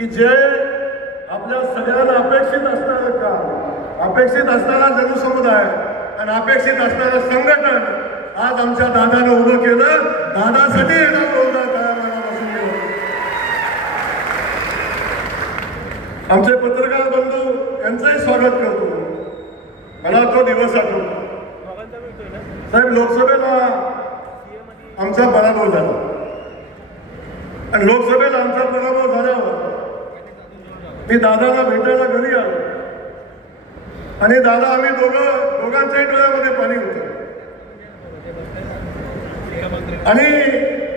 की जे आपल्या सगळ्यांना अपेक्षित असणारं काम, अपेक्षित असणारा जनसमुदाय आणि अपेक्षित असणारं संघटन आज आमच्या दादानं उभं केलं. दादासाठी येणार जोरदार टाळ्या मनापासून केलं. आमचे पत्रकार बंधू यांचंही स्वागत करतो. मला तो दिवस आठवतो साहेब, लोकसभेला आमचा पराभव झाला आणि लोकसभेला आमचा पराभव झाल्यावर मी दादाला भेटायला घरी आलो आणि दादा आम्ही दोघांच्याही डोळ्यामध्ये पाणी होतं आणि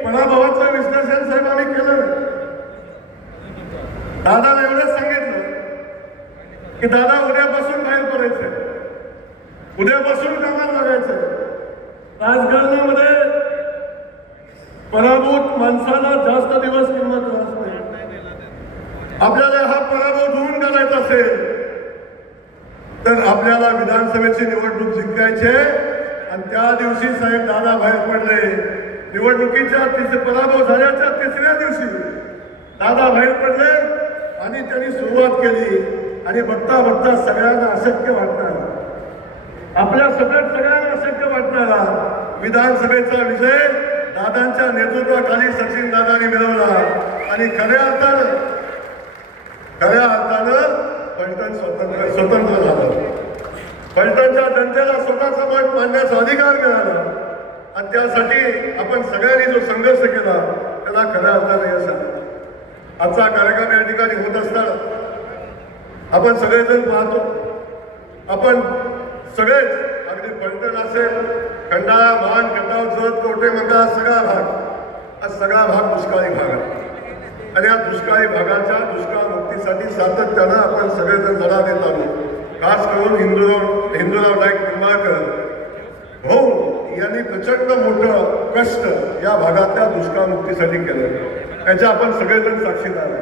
पराभवाचं विश्लेषण साहेब आम्ही केलं. दादाला एवढंच सांगितलं की दादा उद्यापासून बाहेर पडायचंय, उद्यापासून कामाला लागायचंय. राजकारणामध्ये पराभूत माणसाला जास्त दिवस किंमत नसते. आपल्याला हा पराभव धुवून काढायचा असेल तर आपल्याला विधानसभेची निवडणूक जिंकायची आणि त्या दिवशी साहेब दादा बाहेर पडले. निवडणुकीच्या पराभव झाल्याच्या तिसऱ्या दिवशी दादा बाहेर पडले आणि त्यांनी सुरुवात केली आणि बघता बघता सगळ्यांना अशक्य वाटणार, आपल्या सगळ्यांना अशक्य वाटणारा विधानसभेचा विजय दादांच्या नेतृत्वाखाली सचिन दादांनी मिळवला आणि खऱ्या अर्थानं फलटण स्वतंत्र झालं. फलटणच्या जनतेला स्वतःचं मत मांडण्याचा अधिकार मिळाला आणि त्यासाठी आपण सगळ्यांनी जो संघर्ष केला त्याला खऱ्या अर्थानं यश आलं. आजचा कार्यक्रम या ठिकाणी होत असताना आपण सगळेजण पाहतो, आपण सगळेच अगदी फलटण असेल, खंडाळा, मान, खटाव, जत, कोटे, मंगळा सगळा भाग दुष्काळी भाग आहे आणि या दुष्काळी भागाच्या दुष्काळ मुक्तीसाठी सातत्यानं आपण सगळेजण लढा देत आलो. खास करून हिंदूराव नाईक निंबाळकर भाऊ यांनी प्रचंड मोठं कष्ट या भागातल्या दुष्काळ मुक्तीसाठी केलं. याच्या आपण सगळेजण साक्षीदार आहे.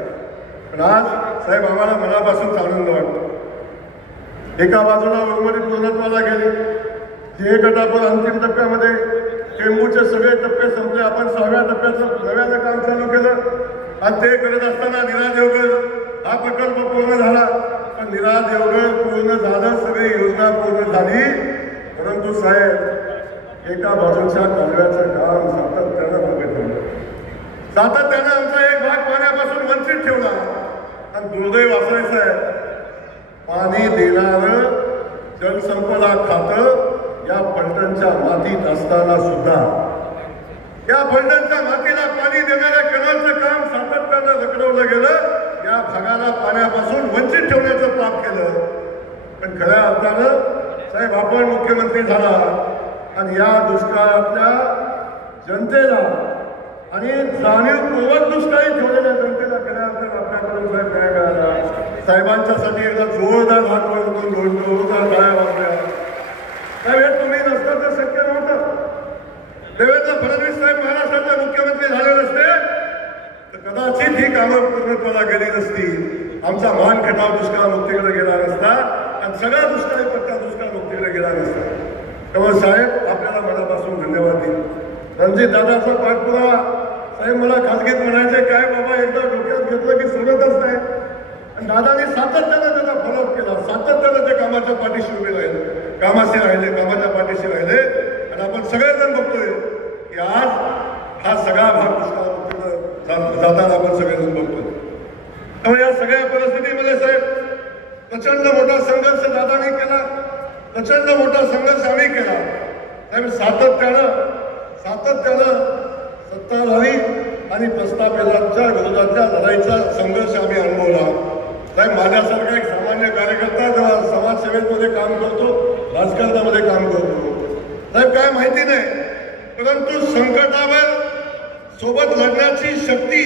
पण आज साहेब आम्हाला मनापासून आनंद वाटतो. एका बाजूला उर्वरित पूर्णत्वाला गेले, जे गटापूर अंतिम टप्प्यामध्ये टेंबूचे सगळे टप्पे संपले. आपण 6व्या टप्प्याचं नव्यानं काम चालू केलं आणि ते करत असताना निरा देवगड हा प्रकल्प पूर्ण झाला. पण निरा देवगड पूर्ण झालं, सगळी योजना पूर्ण झाली, परंतु साहेब एका बाजूच्या कालव्याचं काम सातत्यानं मागे ठेवलं. सातत्यानं आमचा एक भाग पाण्यापासून वंचित ठेवला आणि दुर्दैव असायचं आहे, पाणी देणारं जलसंपदा खातं या फलटणच्या मातीत असताना सुद्धा या फलटणच्या मातीला पाणी देणाऱ्या कॅनलचं काम सातत्यानं रखडवलं गेलं. या भागाला पाण्यापासून वंचित ठेवण्याचं पाप केलं. पण खऱ्या अर्थानं साहेब आपण मुख्यमंत्री झाला आणि या दुष्काळातल्या जनतेला आणि जाणीवपूर्वक दुष्काळी ठेवलेल्या जनतेला खऱ्या अर्थानं आपल्याकडून साहेब न्याय मिळाला. साहेबांच्यासाठी एकदा जोरदार हात वळवून जोरदार टाळ्या वाजल्या. साहेब हे तुम्ही नसतं तर शक्य नव्हतं. देवेंद्र फडणवीस साहेब महाराष्ट्राचे मुख्यमंत्री झाले नसते तर कदाचित ही कामं पूर्णत्वाला गेली नसती. आमचा मान खटाव दुष्काळ मुक्तीकडे गेला नसता आणि सगळा दुष्काळी पट्टा दुष्काळ मुक्तीकडे गेला नसता. त्यामुळे साहेब आपल्याला मनापासून धन्यवाद देईल. रणजित दादाचा पाठपुरावा साहेब मला खासगीत म्हणायचे काय बाबा एकदा डोक्यात घेतलं की सोडतच नाही. आणि दादानी सातत्यानं त्याचा फॉलोअप केला, सातत्यानं ते कामाच्या पाठीशी उभे राहिले, कामाच्या पाठीशी राहिले. आणि आपण सगळेजण बघतोय की आज हा सगळा भाग दुष्काळ जाताना आपण सगळेजण बघतोय. त्यामुळे या सगळ्या परिस्थितीमध्ये साहेब प्रचंड मोठा संघर्ष दादानी केला, प्रचंड मोठा संघर्ष आम्ही केला. साहेब सातत्यानं सत्ताधारी आणि प्रस्थापितांच्या विरोधातल्या लढाईचा संघर्ष आम्ही अनुभवला. साहेब माझ्यासारखा एक सामान्य कार्यकर्ता जेव्हा समाजसेवेमध्ये काम करतो, राजकारणामध्ये काम करतो, साहेब काय माहिती नाही, परंतु संकटावर सोबत लढण्याची शक्ती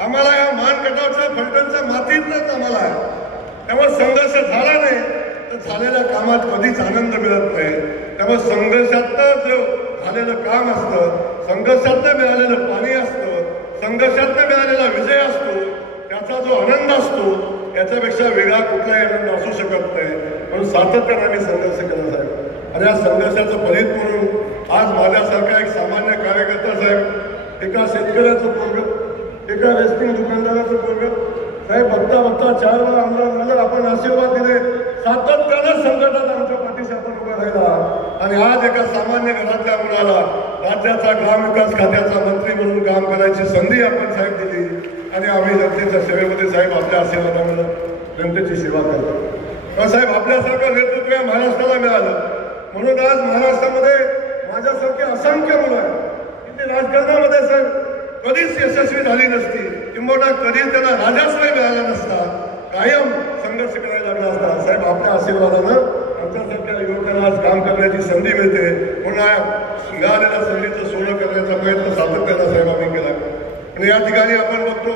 आम्हाला या मानगटावच्या फलटणच्या मातीतच आम्हाला आहे. त्यामुळे संघर्ष झाला नाही तर झालेल्या कामात कधीच आनंद मिळत नाही. त्यामुळे संघर्षातनं जो झालेलं काम असतं, संघर्षातनं मिळालेलं पाणी असतं, संघर्षातनं मिळालेला विजय असतो, त्याचा जो आनंद असतो याच्यापेक्षा वेगळा कुठलाही आनंद असू शकत नाही. म्हणून सातत्याने आम्ही संघर्ष केला साहेब. आणि या संघर्षाचं फलित म्हणून आज माझ्यासारखा एक सामान्य कार्यकर्ता साहेब, एका शेतकऱ्याचं पोरगं, एका रेस्टिंग दुकानदाराचं पोरगं, साहेब बघता बघता 4 वेळा आमदार झालं, आपण आशीर्वाद दिले, सातत्यानं संकटात आमच्या पाठीशी आपण उभा राहिला आणि आज एका सामान्य घरातल्या मुलाला राज्याचा ग्रामविकास खात्याचा मंत्री म्हणून काम करायची संधी आपण साहेब दिली आणि आम्ही जनतेच्या सेवेमध्ये साहेब आपल्या आशीर्वादामुळे जनतेची सेवा करतो. साहेब आपल्यासारखं नेतृत्व या महाराष्ट्राला मिळालं म्हणून आज महाराष्ट्रामध्ये माझ्यासारखी असंख्य मुलं आहेत की ते राजकारणामध्ये साहेब कधीच यशस्वी झाली नसती, किंबहुना कधी त्यांना राजाश्रय मिळाला नसता, कायम संघर्ष करायला लागला असता. साहेब आपल्या आशीर्वादानं आमच्यासारख्या युवकांना आज काम करण्याची संधी मिळते म्हणून मिळालेल्या संधीचं सोनं करण्याचा प्रयत्न सातत्यानं साहेब आम्ही केला. आणि या ठिकाणी आपण बघतो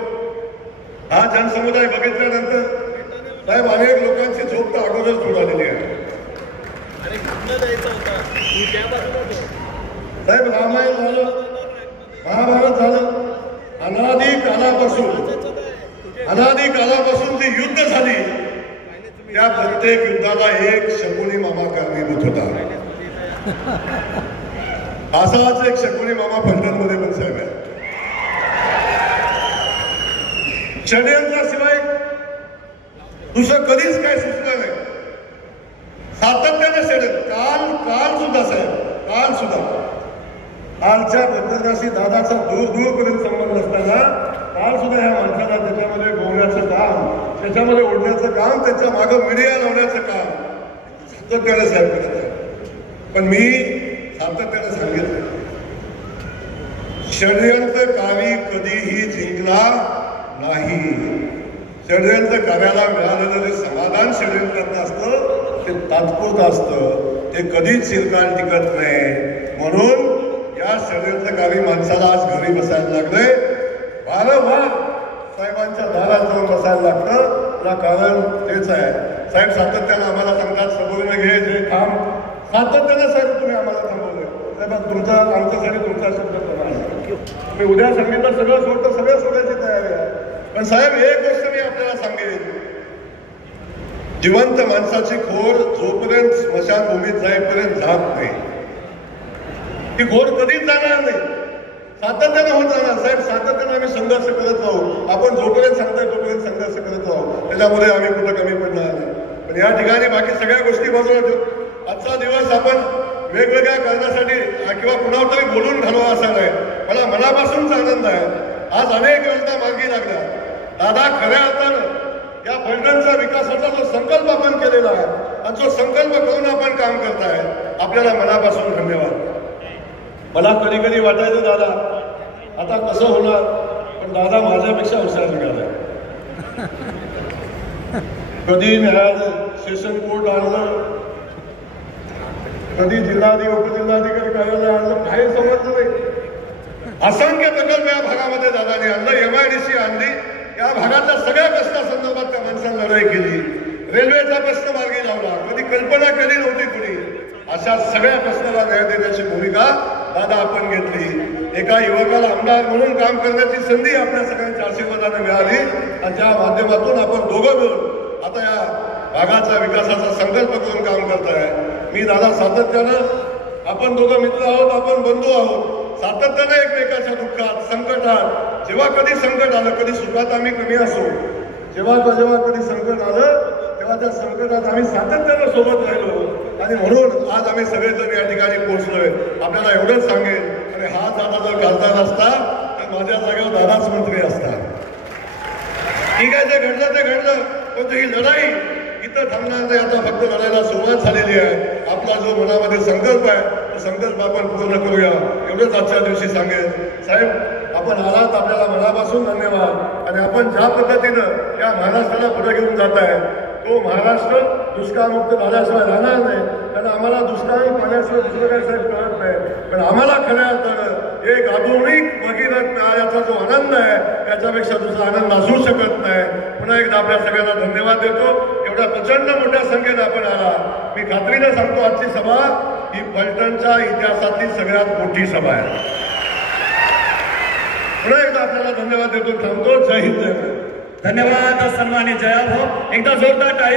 हा जनसमुदाय बघितल्यानंतर साहेब अनेक लोकांची झोप तर अगोदरच उडालेली आहे. साहेब रामायण झालं, महाभारत झालं, अनादी कालापासून जी युद्ध झाली त्या प्रत्येक युद्धाला एक शकुनी मामा कारणीभूत होता. असाच एक शकुनी मामा फलटणमध्ये पण साहेब आहे. षडयंत्राशिवाय दुसरं कधीच काय सुचलं नाही. सातत्याने षडयंत्र काल सुद्धा साहेब काल सुद्धा कालच्या प्रकरणाशी दादाचा दूरपर्यंत संबंध असताना काल सुद्धा ह्या माणसाला त्याच्यामध्ये गोवण्याचं काम, त्याच्यामध्ये ओढण्याचं काम, त्याच्या मागं मीडिया लावण्याचं काम सातत्याने साहेब करत आहे. पण मी सातत्याने सांगितलं षडयंत्रकारी कधीही जिंकला नाही. षडयंत्रकार्याला मिळालेलं जे समाधान षडयंत्रात असतं ते तात्पुरतं असतं, ते कधीच चिरकाल टिकत नाही. म्हणून या षडयंत्रकारी माणसाला आज घरी बसायला लागलंय, वारंवार साहेबांच्या दारात जाऊन बसायला लागतं. त्याला कारण तेच आहे. साहेब सातत्यानं आम्हाला सांगतात सबुरीने घे जे काम, सातत्यानं साहेब तुम्ही आम्हाला थांबवले. साहेब तुमचा आमच्यासाठी तुमचा शब्द तुम्ही उद्या सांगितलं सगळं सोडतं, सगळं सोडायची तयारी आहे. पण साहेब एक गोष्ट मी आपल्याला सांगेन, जिवंत माणसाची खोड जोपर्यंत स्मशानभूमीत जाईपर्यंत जात नाही ती घोर कधीच जाणार नाही, सातत्यानं होत जाणार. साहेब सातत्यानं आम्ही संघर्ष करत राहू. आपण जोपर्यंत सांगताय तोपर्यंत संघर्ष करत राहू, त्याच्यामध्ये आम्ही कुठं कमी पडणार नाही. पण या ठिकाणी बाकी सगळ्या गोष्टी बाजूला ठेवू. आजचा दिवस आपण वेगवेगळ्या कारणासाठी किंवा कुणावर तरी बोलून घालवा असा नाही. मला मनापासूनच आनंद आहे. आज अनेक योजना मार्गी लागल्या. दादा खऱ्या अर्थानं या फलटणचा विकासाचा जो संकल्प आपण केलेला आहे आणि जो संकल्प करून आपण काम करताय, आपल्याला मनापासून धन्यवाद. मला कधी कधी वाटायचं दादा आता कसं होणार, पण दादा माझ्यापेक्षा हुशार निघालाय. कधी न्यायालय सेशन कोर्ट आणलं, कधी जिल्हाधिकारी उपजिल्हाधिकारी कार्यालय आणलं, काही समजलं नाही. असंख्य प्रकल्प या भागामध्ये दादाने आणलं, MIDC आणली, या भागातल्या सगळ्या प्रश्नासंदर्भात त्या माणसाने लढाई केली. रेल्वेचा प्रश्न मार्गी लावला, कधी कल्पना केली नव्हती कुणी. अशा सगळ्या प्रश्नाला न्याय देण्याची भूमिका दादा आपण घेतली. एका युवकाला आमदार म्हणून काम करण्याची संधी आपल्या सगळ्यांच्या आशीर्वादाने मिळाली आणि त्या माध्यमातून आपण दोघं मिळून आता या भागाचा विकासाचा संकल्प करून काम करताय. मी दादा सातत्यानं आपण दोघं मित्र आहोत, आपण बंधू आहोत. सातत्यानं एकमेकाच्या दुःखात संकटात जेव्हा कधी संकट आलं, कधी सुखात आम्ही कमी असो, जेव्हा कधी संकट आलं तेव्हा त्या संकटात आम्ही सातत्यानं सोबत राहिलो आणि म्हणून आज आम्ही सगळेजण या ठिकाणी पोहोचलोय. आपल्याला एवढंच सांगेन, आणि हा दादा जर खासदार असता तर माझ्या जागेवर दादाच मंत्री असता. ठीक आहे, ते घडलं ते घडलं, पण ही लढाई इथं थांबणार नाही. आता फक्त लढायला सुरुवात झालेली आहे. आपला जो मनामध्ये संकल्प आहे तो संकल्प आपण पूर्ण करूया, एवढंच आजच्या दिवशी सांगेन. साहेब आपण आलात, आपल्याला मनापासून धन्यवाद. आणि आपण ज्या पद्धतीनं या महाराष्ट्राला पुढे घेऊन जात आहे तो महाराष्ट्र दुष्काळमुक्त झाल्याशिवाय राहणार नाही. कारण आम्हाला दुष्काळ पाण्याशिवाय दुसरं काही साहेब कळत नाही. पण आम्हाला खऱ्या अर्थानं एक आधुनिक भगीरथ मिळाल्याचा जो आनंद आहे त्याच्यापेक्षा दुसरा आनंद असू शकत नाही. पुन्हा एकदा आपल्या सगळ्यांना धन्यवाद देतो. एवढ्या प्रचंड मोठ्या संख्येने आपण आला. मी खात्रीने सांगतो आजची सभा ही फलटणच्या इतिहासातली सगळ्यात मोठी सभा आहे. पुन्हा एकदा आपल्याला धन्यवाद देतो, थांबतो. जय हिंद, जय भारत. धन्यवाद. सन्मानित जया भाऊ, एकदा जोरदार टाळी.